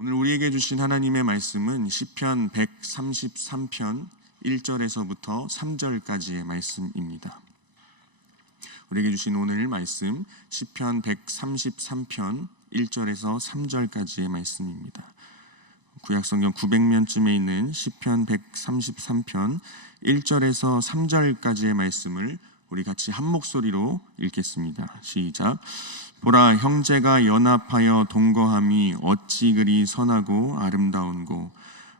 오늘 우리에게 주신 하나님의 말씀은 시편 133편 1절에서부터 3절까지의 말씀입니다. 우리에게 주신 오늘 말씀 시편 133편 1절에서 3절까지의 말씀입니다. 구약성경 900면쯤에 있는 시편 133편 1절에서 3절까지의 말씀을 우리 같이 한 목소리로 읽겠습니다. 시작. 보라, 형제가 연합하여 동거함이 어찌 그리 선하고 아름다운고,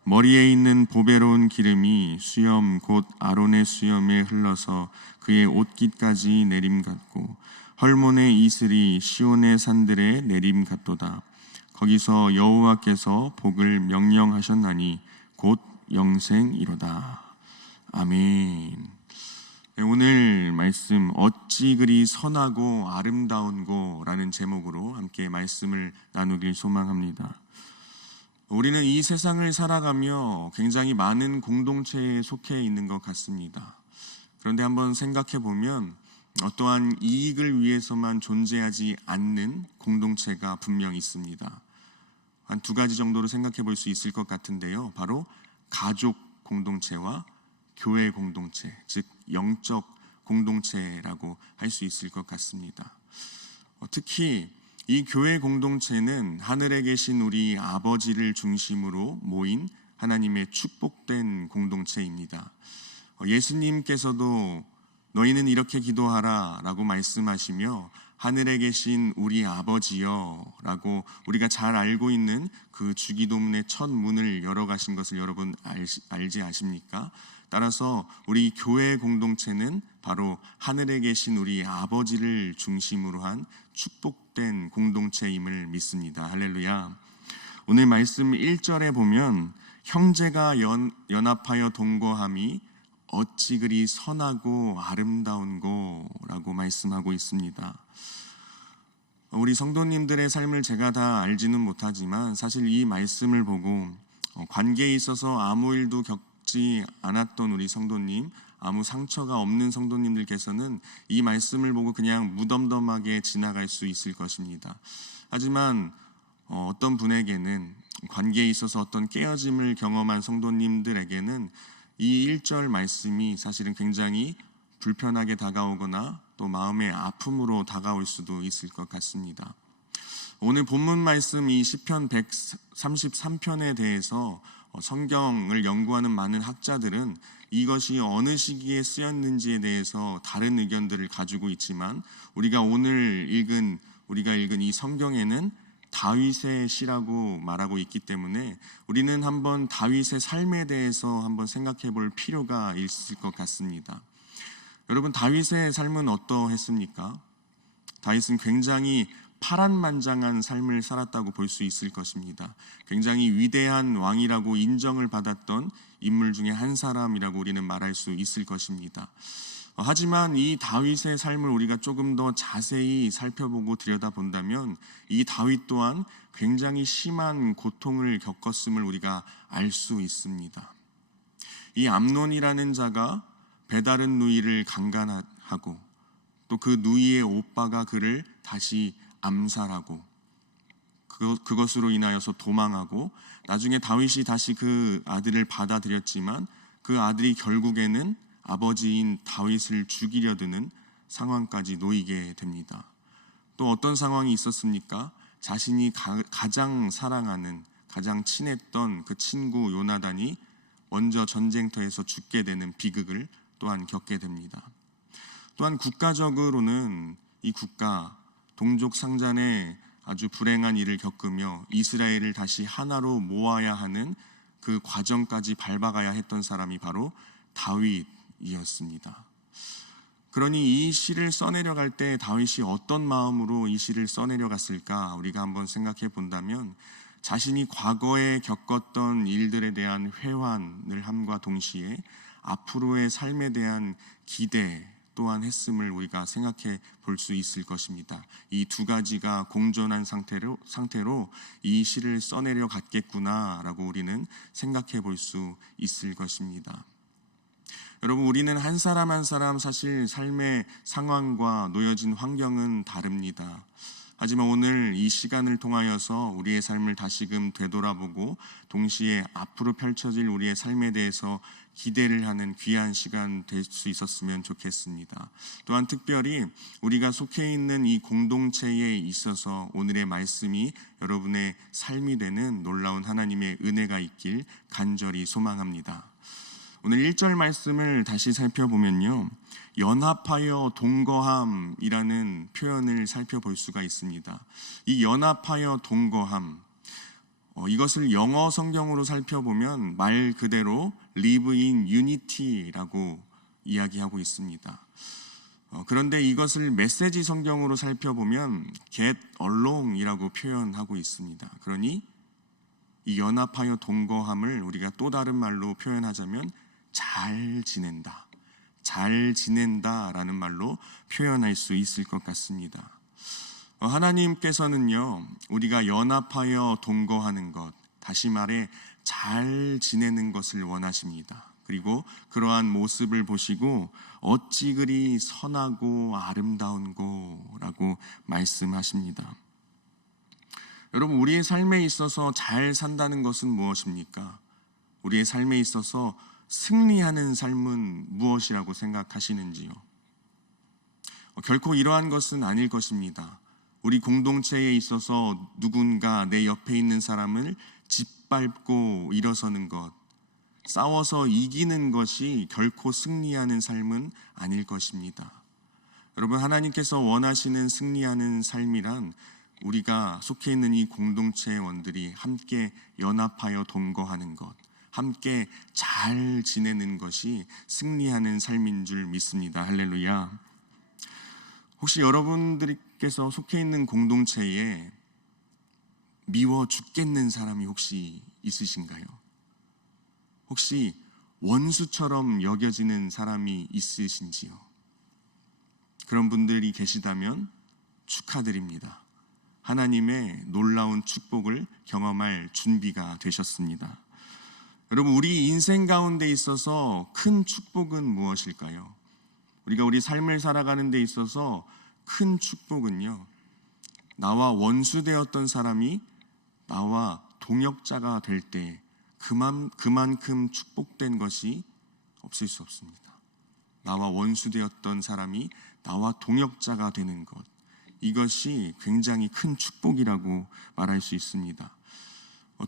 머리에 있는 보배로운 기름이 수염 곧 아론의 수염에 흘러서 그의 옷깃까지 내림 같고, 헐몬의 이슬이 시온의 산들에 내림 같도다. 거기서 여호와께서 복을 명령하셨나니 곧 영생이로다. 아멘. 오늘 말씀 어찌 그리 선하고 아름다운고 라는 제목으로 함께 말씀을 나누길 소망합니다. 우리는 이 세상을 살아가며 굉장히 많은 공동체에 속해 있는 것 같습니다. 그런데 한번 생각해 보면 어떠한 이익을 위해서만 존재하지 않는 공동체가 분명 있습니다. 한 두 가지 정도로 생각해 볼 수 있을 것 같은데요. 바로 가족 공동체와 교회 공동체, 즉 영적 공동체라고 할 수 있을 것 같습니다. 특히 이 교회 공동체는 하늘에 계신 우리 아버지를 중심으로 모인 하나님의 축복된 공동체입니다. 예수님께서도 너희는 이렇게 기도하라 라고 말씀하시며 하늘에 계신 우리 아버지여 라고 우리가 잘 알고 있는 그 주기도문의 첫 문을 열어가신 것을 여러분 알지 아십니까? 따라서 우리 교회 공동체는 바로 하늘에 계신 우리 아버지를 중심으로 한 축복된 공동체임을 믿습니다. 할렐루야. 오늘 말씀 1절에 보면 형제가 연합하여 동거함이 어찌 그리 선하고 아름다운고 라고 말씀하고 있습니다. 우리 성도님들의 삶을 제가 다 알지는 못하지만 사실 이 말씀을 보고 관계에 있어서 아무 일도 겪지 않았던 우리 성도님, 아무 상처가 없는 성도님들께서는 이 말씀을 보고 그냥 무덤덤하게 지나갈 수 있을 것입니다. 하지만 어떤 분에게는 관계에 있어서 어떤 깨어짐을 경험한 성도님들에게는 이 1절 말씀이 사실은 굉장히 불편하게 다가오거나 또 마음의 아픔으로 다가올 수도 있을 것 같습니다. 오늘 본문 말씀 이 시편 133편에 대해서 성경을 연구하는 많은 학자들은 이것이 어느 시기에 쓰였는지에 대해서 다른 의견들을 가지고 있지만 우리가 읽은 이 성경에는 다윗의 시라고 말하고 있기 때문에 우리는 한번 다윗의 삶에 대해서 한번 생각해 볼 필요가 있을 것 같습니다. 여러분, 다윗의 삶은 어떠했습니까? 다윗은 굉장히 파란만장한 삶을 살았다고 볼 수 있을 것입니다. 굉장히 위대한 왕이라고 인정을 받았던 인물 중에 한 사람이라고 우리는 말할 수 있을 것입니다. 하지만 이 다윗의 삶을 우리가 조금 더 자세히 살펴보고 들여다본다면 이 다윗 또한 굉장히 심한 고통을 겪었음을 우리가 알 수 있습니다. 이 암논이라는 자가 배다른 누이를 강간하고 또 그 누이의 오빠가 그를 다시 암살하고 그것으로 인하여서 도망하고 나중에 다윗이 다시 그 아들을 받아들였지만 그 아들이 결국에는 아버지인 다윗을 죽이려 드는 상황까지 놓이게 됩니다. 또 어떤 상황이 있었습니까? 자신이 가장 사랑하는, 가장 친했던 그 친구 요나단이 먼저 전쟁터에서 죽게 되는 비극을 또한 겪게 됩니다. 또한 국가적으로는 이 국가 동족 상잔에 아주 불행한 일을 겪으며 이스라엘을 다시 하나로 모아야 하는 그 과정까지 밟아가야 했던 사람이 바로 다윗이었습니다. 그러니 이 시를 써내려갈 때 다윗이 어떤 마음으로 이 시를 써내려갔을까 우리가 한번 생각해 본다면 자신이 과거에 겪었던 일들에 대한 회환을 함과 동시에 앞으로의 삶에 대한 기대 또한 했음을 우리가 생각해 볼 수 있을 것입니다. 이 두 가지가 공존한 상태로 이 시를 써내려 갔겠구나라고 우리는 생각해 볼 수 있을 것입니다. 여러분, 우리는 한 사람 한 사람 사실 삶의 상황과 놓여진 환경은 다릅니다. 하지만 오늘 이 시간을 통하여서 우리의 삶을 다시금 되돌아보고 동시에 앞으로 펼쳐질 우리의 삶에 대해서 기대를 하는 귀한 시간 될 수 있었으면 좋겠습니다. 또한 특별히 우리가 속해 있는 이 공동체에 있어서 오늘의 말씀이 여러분의 삶이 되는 놀라운 하나님의 은혜가 있길 간절히 소망합니다. 오늘 1절 말씀을 다시 살펴보면요, 연합하여 동거함이라는 표현을 살펴볼 수가 있습니다. 이 연합하여 동거함, 이것을 영어 성경으로 살펴보면 말 그대로 live in unity라고 이야기하고 있습니다. 그런데 이것을 메시지 성경으로 살펴보면 get along이라고 표현하고 있습니다. 그러니 이 연합하여 동거함을 우리가 또 다른 말로 표현하자면 잘 지낸다, 잘 지낸다라는 말로 표현할 수 있을 것 같습니다. 하나님께서는요, 우리가 연합하여 동거하는 것, 다시 말해 잘 지내는 것을 원하십니다. 그리고 그러한 모습을 보시고 어찌 그리 선하고 아름다운고라고 말씀하십니다. 여러분, 우리의 삶에 있어서 잘 산다는 것은 무엇입니까? 우리의 삶에 있어서 승리하는 삶은 무엇이라고 생각하시는지요? 결코 이러한 것은 아닐 것입니다. 우리 공동체에 있어서 누군가 내 옆에 있는 사람을 짓밟고 일어서는 것, 싸워서 이기는 것이 결코 승리하는 삶은 아닐 것입니다. 여러분, 하나님께서 원하시는 승리하는 삶이란 우리가 속해 있는 이 공동체원들이 함께 연합하여 동거하는 것, 함께 잘 지내는 것이 승리하는 삶인 줄 믿습니다. 할렐루야. 혹시 여러분들께서 속해 있는 공동체에 미워 죽겠는 사람이 혹시 있으신가요? 혹시 원수처럼 여겨지는 사람이 있으신지요? 그런 분들이 계시다면 축하드립니다. 하나님의 놀라운 축복을 경험할 준비가 되셨습니다. 여러분, 우리 인생 가운데 있어서 큰 축복은 무엇일까요? 우리가 우리 삶을 살아가는 데 있어서 큰 축복은요, 나와 원수되었던 사람이 나와 동역자가 될 때 그만큼 축복된 것이 없을 수 없습니다. 나와 원수되었던 사람이 나와 동역자가 되는 것, 이것이 굉장히 큰 축복이라고 말할 수 있습니다.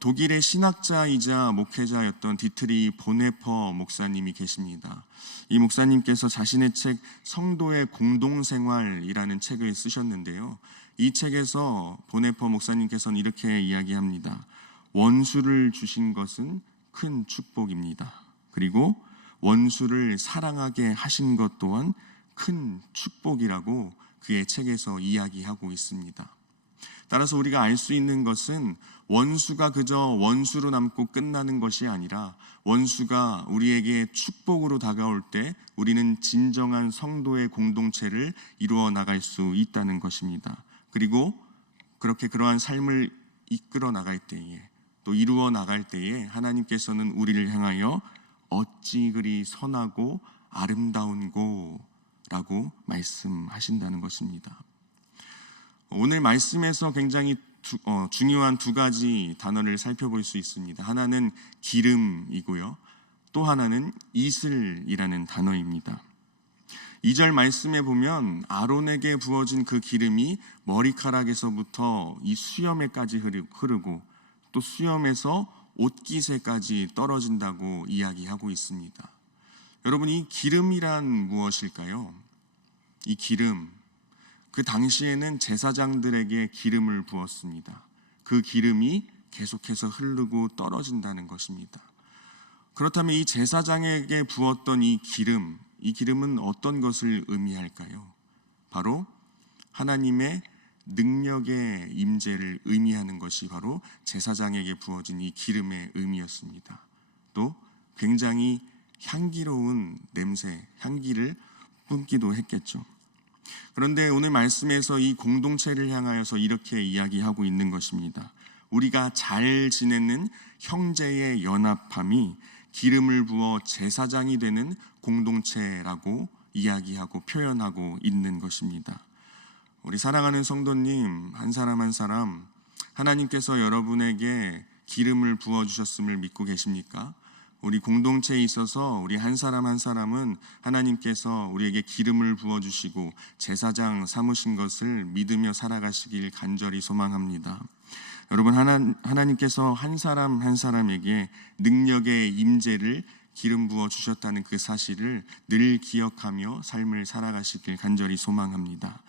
독일의 신학자이자 목회자였던 디트리 보네퍼 목사님이 계십니다. 이 목사님께서 자신의 책 성도의 공동생활이라는 책을 쓰셨는데요, 이 책에서 보네퍼 목사님께서는 이렇게 이야기합니다. 원수를 주신 것은 큰 축복입니다. 그리고 원수를 사랑하게 하신 것 또한 큰 축복이라고 그의 책에서 이야기하고 있습니다. 따라서 우리가 알 수 있는 것은 원수가 그저 원수로 남고 끝나는 것이 아니라 원수가 우리에게 축복으로 다가올 때 우리는 진정한 성도의 공동체를 이루어 나갈 수 있다는 것입니다. 그리고 그렇게 그러한 삶을 이끌어 나갈 때에, 또 이루어 나갈 때에 하나님께서는 우리를 향하여 어찌 그리 선하고 아름다운고 라고 말씀하신다는 것입니다. 오늘 말씀에서 굉장히 중요한 두 가지 단어를 살펴볼 수 있습니다. 하나는 기름이고요, 또 하나는 이슬이라는 단어입니다. 2절 말씀에 보면 아론에게 부어진 그 기름이 머리카락에서부터 이 수염에까지 흐르고 또 수염에서 옷깃에까지 떨어진다고 이야기하고 있습니다. 여러분, 이 기름이란 무엇일까요? 이 기름, 그 당시에는 제사장들에게 기름을 부었습니다. 그 기름이 계속해서 흐르고 떨어진다는 것입니다. 그렇다면 이 제사장에게 부었던 이 기름은 어떤 것을 의미할까요? 바로 하나님의 능력의 임재를 의미하는 것이 바로 제사장에게 부어진 이 기름의 의미였습니다. 또 굉장히 향기로운 냄새, 향기를 뿜기도 했겠죠. 그런데 오늘 말씀에서 이 공동체를 향하여서 이렇게 이야기하고 있는 것입니다. 우리가 잘 지내는 형제의 연합함이 기름을 부어 제사장이 되는 공동체라고 이야기하고 표현하고 있는 것입니다. 우리 사랑하는 성도님 한 사람 한 사람 하나님께서 여러분에게 기름을 부어주셨음을 믿고 계십니까? 우리 공동체에 있어서 우리 한 사람 한 사람은 하나님께서 우리에게 기름을 부어주시고 제사장 삼으신 것을 믿으며 살아가시길 간절히 소망합니다. 여러분, 하나님께서 한 사람 한 사람에게 능력의 임재를 기름 부어 주셨다는 그 사실을 늘 기억하며 삶을 살아가시길 간절히 소망합니다.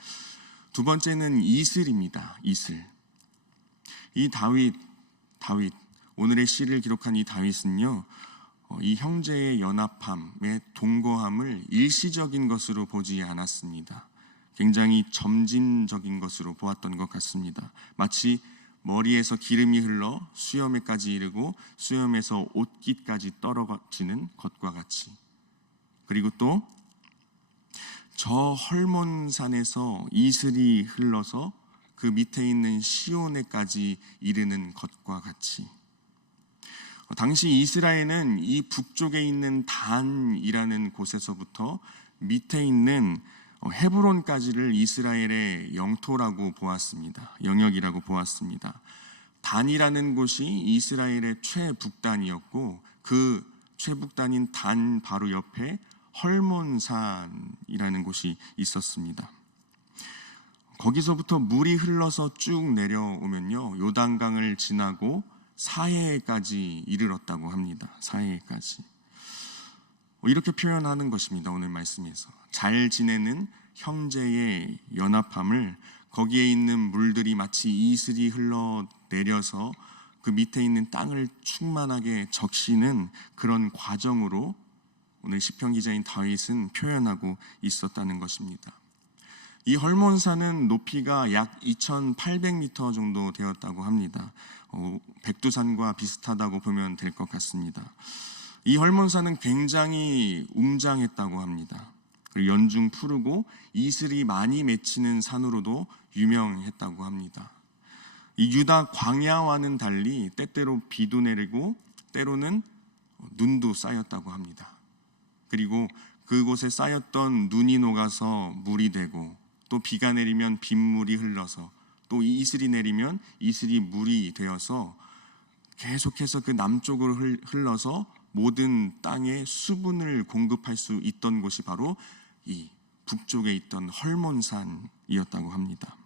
두 번째는 이슬입니다. 이슬. 이 다윗 오늘의 시를 기록한 이 다윗은요, 이 형제의 연합함의 동거함을 일시적인 것으로 보지 않았습니다. 굉장히 점진적인 것으로 보았던 것 같습니다. 마치 머리에서 기름이 흘러 수염에까지 이르고 수염에서 옷깃까지 떨어지는 것과 같이, 그리고 또 저 헐몬산에서 이슬이 흘러서 그 밑에 있는 시온에까지 이르는 것과 같이, 당시 이스라엘은 이 북쪽에 있는 단이라는 곳에서부터 밑에 있는 헤브론까지를 이스라엘의 영토라고 보았습니다. 영역이라고 보았습니다. 단이라는 곳이 이스라엘의 최북단이었고 그 최북단인 단 바로 옆에 헐몬산이라는 곳이 있었습니다. 거기서부터 물이 흘러서 쭉 내려오면요, 요단강을 지나고 사해까지 이르렀다고 합니다. 사해까지. 이렇게 표현하는 것입니다. 오늘 말씀에서 잘 지내는 형제의 연합함을, 거기에 있는 물들이 마치 이슬이 흘러내려서 그 밑에 있는 땅을 충만하게 적시는 그런 과정으로 오늘 시편 기자인 다윗은 표현하고 있었다는 것입니다. 이 헐몬산은 높이가 약 2,800m 정도 되었다고 합니다. 백두산과 비슷하다고 보면 될 것 같습니다. 이 헐몬산은 굉장히 웅장했다고 합니다. 그리고 연중 푸르고 이슬이 많이 맺히는 산으로도 유명했다고 합니다. 이 유다 광야와는 달리 때때로 비도 내리고 때로는 눈도 쌓였다고 합니다. 그리고 그곳에 쌓였던 눈이 녹아서 물이 되고, 또 비가 내리면 빗물이 흘러서, 또 이슬이 내리면 이슬이 물이 되어서 계속해서 그 남쪽으로 흘러서 모든 땅에 수분을 공급할 수 있던 곳이 바로 이 북쪽에 있던 헐몬산이었다고 합니다.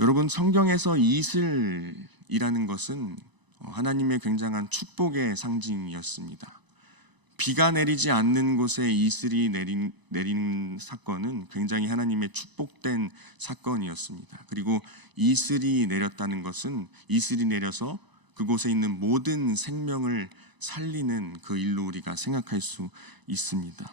여러분, 성경에서 이슬이라는 것은 하나님의 굉장한 축복의 상징이었습니다. 비가 내리지 않는 곳에 이슬이 내린 사건은 굉장히 하나님의 축복된 사건이었습니다. 그리고 이슬이 내렸다는 것은 이슬이 내려서 그곳에 있는 모든 생명을 살리는 그 일로 우리가 생각할 수 있습니다.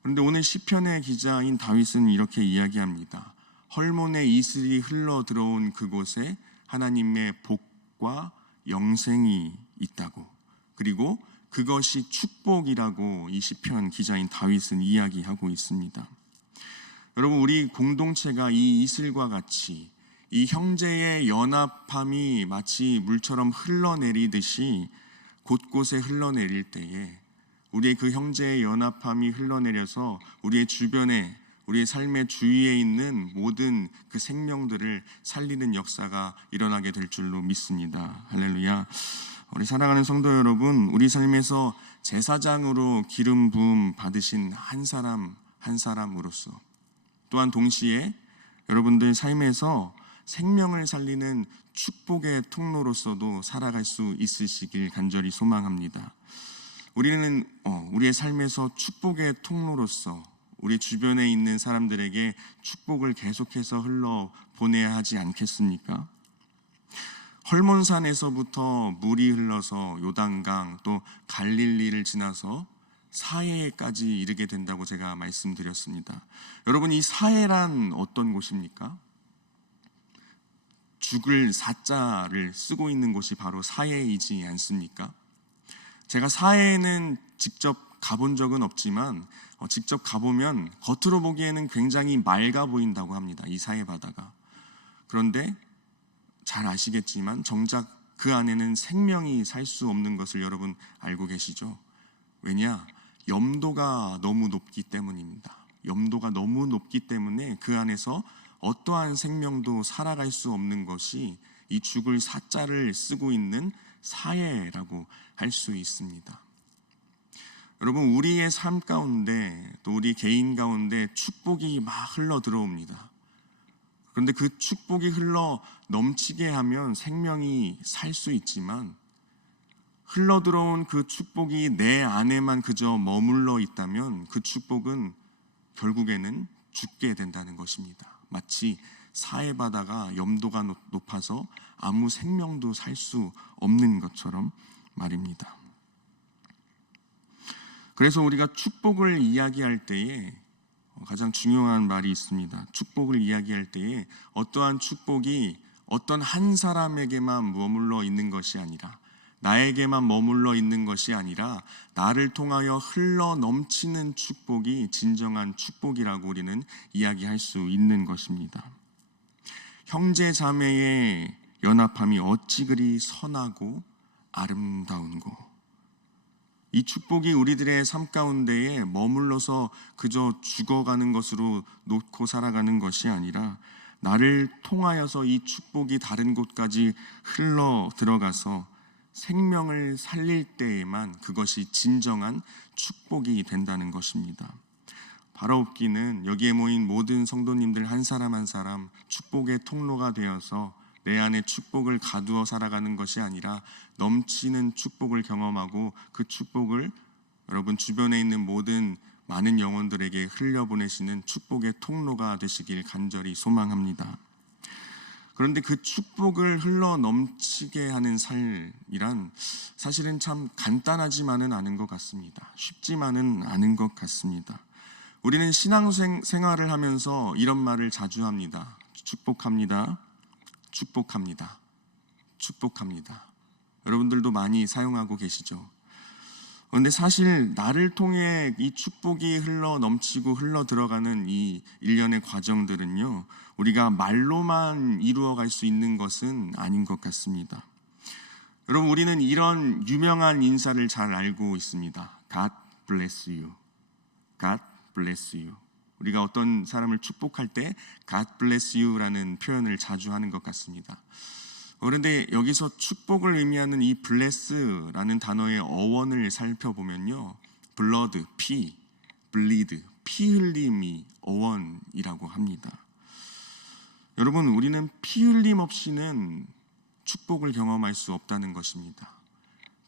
그런데 오늘 시편의 기자인 다윗은 이렇게 이야기합니다. 헐몬의 이슬이 흘러 들어온 그곳에 하나님의 복과 영생이 있다고, 그리고 그것이 축복이라고 이 시편 기자인 다윗은 이야기하고 있습니다. 여러분, 우리 공동체가 이 이슬과 같이 이 형제의 연합함이 마치 물처럼 흘러내리듯이 곳곳에 흘러내릴 때에 우리의 그 형제의 연합함이 흘러내려서 우리의 주변에, 우리의 삶의 주위에 있는 모든 그 생명들을 살리는 역사가 일어나게 될 줄로 믿습니다. 할렐루야. 우리 사랑하는 성도 여러분, 우리 삶에서 제사장으로 기름 부음 받으신 한 사람 한 사람으로서, 또한 동시에 여러분들 삶에서 생명을 살리는 축복의 통로로서도 살아갈 수 있으시길 간절히 소망합니다. 우리는 우리의 삶에서 축복의 통로로서 우리 주변에 있는 사람들에게 축복을 계속해서 흘러 보내야 하지 않겠습니까? 헐몬산에서부터 물이 흘러서 요단강, 또 갈릴리를 지나서 사해까지 이르게 된다고 제가 말씀드렸습니다. 여러분, 이 사해란 어떤 곳입니까? 죽을 사자를 쓰고 있는 곳이 바로 사해이지 않습니까? 제가 사해에는 직접 가본 적은 없지만 직접 가보면 겉으로 보기에는 굉장히 맑아 보인다고 합니다. 이 사해 바다가. 그런데 잘 아시겠지만 정작 그 안에는 생명이 살 수 없는 것을 여러분 알고 계시죠? 왜냐? 염도가 너무 높기 때문입니다. 염도가 너무 높기 때문에 그 안에서 어떠한 생명도 살아갈 수 없는 것이 이 죽을 사자를 쓰고 있는 사예라고 할 수 있습니다. 여러분, 우리의 삶 가운데 또 우리 개인 가운데 축복이 막 흘러 들어옵니다. 그런데 그 축복이 흘러 넘치게 하면 생명이 살 수 있지만 흘러 들어온 그 축복이 내 안에만 그저 머물러 있다면 그 축복은 결국에는 죽게 된다는 것입니다. 마치 사해바다가 염도가 높아서 아무 생명도 살 수 없는 것처럼 말입니다. 그래서 우리가 축복을 이야기할 때에 가장 중요한 말이 있습니다. 축복을 이야기할 때에 어떠한 축복이 어떤 한 사람에게만 머물러 있는 것이 아니라, 나에게만 머물러 있는 것이 아니라 나를 통하여 흘러 넘치는 축복이 진정한 축복이라고 우리는 이야기할 수 있는 것입니다. 형제 자매의 연합함이 어찌 그리 선하고 아름다운고. 이 축복이 우리들의 삶 가운데에 머물러서 그저 죽어가는 것으로 놓고 살아가는 것이 아니라 나를 통하여서 이 축복이 다른 곳까지 흘러 들어가서 생명을 살릴 때에만 그것이 진정한 축복이 된다는 것입니다. 바라옵기는 여기에 모인 모든 성도님들 한 사람 한 사람 축복의 통로가 되어서 내 안에 축복을 가두어 살아가는 것이 아니라 넘치는 축복을 경험하고 그 축복을 여러분 주변에 있는 모든 많은 영혼들에게 흘려보내시는 축복의 통로가 되시길 간절히 소망합니다. 그런데 그 축복을 흘러 넘치게 하는 삶이란 사실은 참 간단하지만은 않은 것 같습니다. 쉽지만은 않은 것 같습니다. 우리는 신앙생활을 하면서 이런 말을 자주 합니다. 축복합니다. 축복합니다. 축복합니다. 여러분들도 많이 사용하고 계시죠? 그런데 사실 나를 통해 이 축복이 흘러 넘치고 흘러 들어가는 이 일련의 과정들은요, 우리가 말로만 이루어갈 수 있는 것은 아닌 것 같습니다. 여러분, 우리는 이런 유명한 인사를 잘 알고 있습니다. God bless you. God bless you. 우리가 어떤 사람을 축복할 때 God bless you라는 표현을 자주 하는 것 같습니다. 그런데 여기서 축복을 의미하는 이 bless라는 단어의 어원을 살펴보면요, blood, 피, bleed, 피 흘림이 어원이라고 합니다. 여러분, 우리는 피 흘림 없이는 축복을 경험할 수 없다는 것입니다.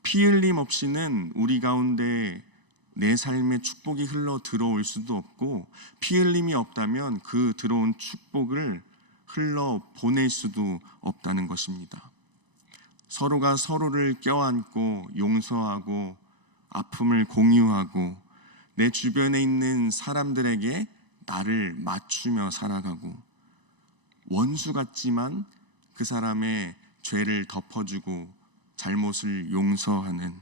피 흘림 없이는 우리 가운데 내 삶에 축복이 흘러 들어올 수도 없고, 피 흘림이 없다면 그 들어온 축복을 흘러 보낼 수도 없다는 것입니다. 서로가 서로를 껴안고 용서하고 아픔을 공유하고 내 주변에 있는 사람들에게 나를 맞추며 살아가고 원수 같지만 그 사람의 죄를 덮어주고 잘못을 용서하는,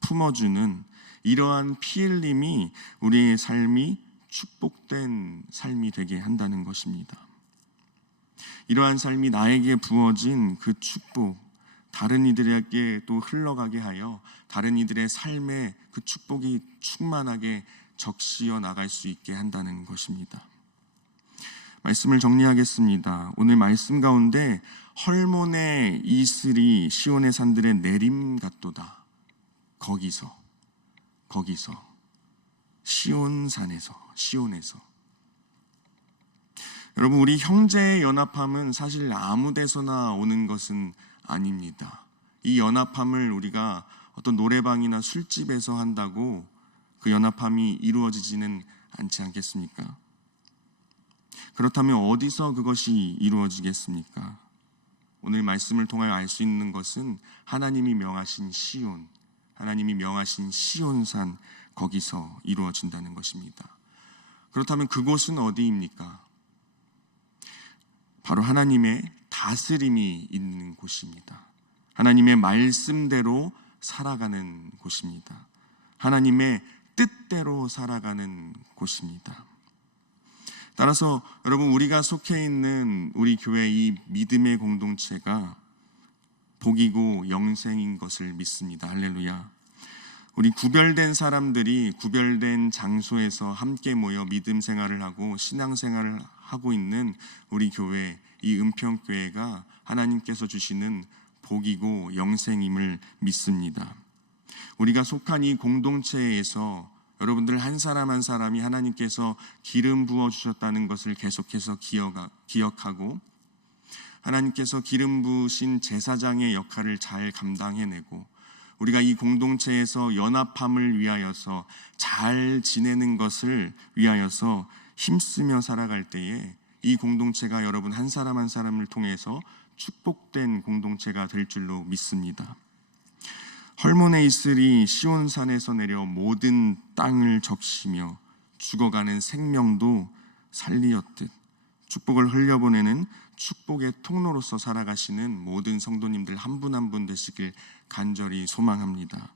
품어주는 이러한 피 흘림이 우리의 삶이 축복된 삶이 되게 한다는 것입니다. 이러한 삶이 나에게 부어진 그 축복, 다른 이들에게 또 흘러가게 하여 다른 이들의 삶에 그 축복이 충만하게 적시어 나갈 수 있게 한다는 것입니다. 말씀을 정리하겠습니다. 오늘 말씀 가운데 헐몬의 이슬이 시온의 산들의 내림 같도다. 거기서 시온산에서, 시온에서. 여러분, 우리 형제의 연합함은 사실 아무 데서나 오는 것은 아닙니다. 이 연합함을 우리가 어떤 노래방이나 술집에서 한다고 그 연합함이 이루어지지는 않지 않겠습니까? 그렇다면 어디서 그것이 이루어지겠습니까? 오늘 말씀을 통하여 알 수 있는 것은 하나님이 명하신 시온, 하나님이 명하신 시온산, 거기서 이루어진다는 것입니다. 그렇다면 그곳은 어디입니까? 바로 하나님의 다스림이 있는 곳입니다. 하나님의 말씀대로 살아가는 곳입니다. 하나님의 뜻대로 살아가는 곳입니다. 따라서 여러분, 우리가 속해 있는 우리 교회 이 믿음의 공동체가 복이고 영생인 것을 믿습니다. 할렐루야. 우리 구별된 사람들이 구별된 장소에서 함께 모여 믿음 생활을 하고 신앙 생활을 하고 있는 우리 교회, 이 은평교회가 하나님께서 주시는 복이고 영생임을 믿습니다. 우리가 속한 이 공동체에서 여러분들 한 사람 한 사람이 하나님께서 기름 부어 주셨다는 것을 계속해서 기억하고 하나님께서 기름 부으신 제사장의 역할을 잘 감당해내고 우리가 이 공동체에서 연합함을 위하여서 잘 지내는 것을 위하여서 힘쓰며 살아갈 때에 이 공동체가 여러분 한 사람 한 사람을 통해서 축복된 공동체가 될 줄로 믿습니다. 헐몬의 이슬이 시온산에서 내려 모든 땅을 적시며 죽어가는 생명도 살리었듯 축복을 흘려보내는 축복의 통로로서 살아가시는 모든 성도님들 한 분 한 분 되시길 간절히 소망합니다.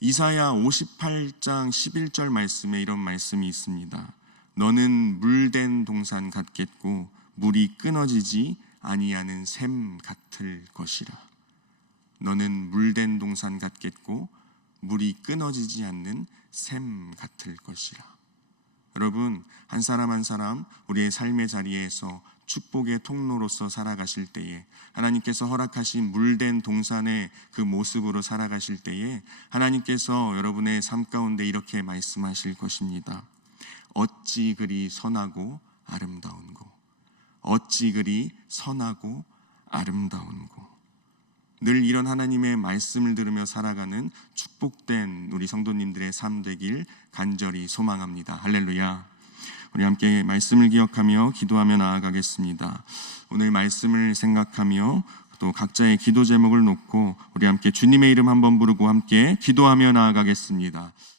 이사야 58장 11절 말씀에 이런 말씀이 있습니다. 너는 물된 동산 같겠고 물이 끊어지지 아니하는 샘 같을 것이라. 너는 물된 동산 같겠고 물이 끊어지지 않는 샘 같을 것이라. 여러분, 한 사람 한 사람 우리의 삶의 자리에서 축복의 통로로서 살아가실 때에 하나님께서 허락하신 물된 동산의 그 모습으로 살아가실 때에 하나님께서 여러분의 삶 가운데 이렇게 말씀하실 것입니다. 어찌 그리 선하고 아름다운고, 어찌 그리 선하고 아름다운고. 늘 이런 하나님의 말씀을 들으며 살아가는 축복된 우리 성도님들의 삶 되길 간절히 소망합니다. 할렐루야. 우리 함께 말씀을 기억하며 기도하며 나아가겠습니다. 오늘 말씀을 생각하며 또 각자의 기도 제목을 놓고 우리 함께 주님의 이름 한번 부르고 함께 기도하며 나아가겠습니다.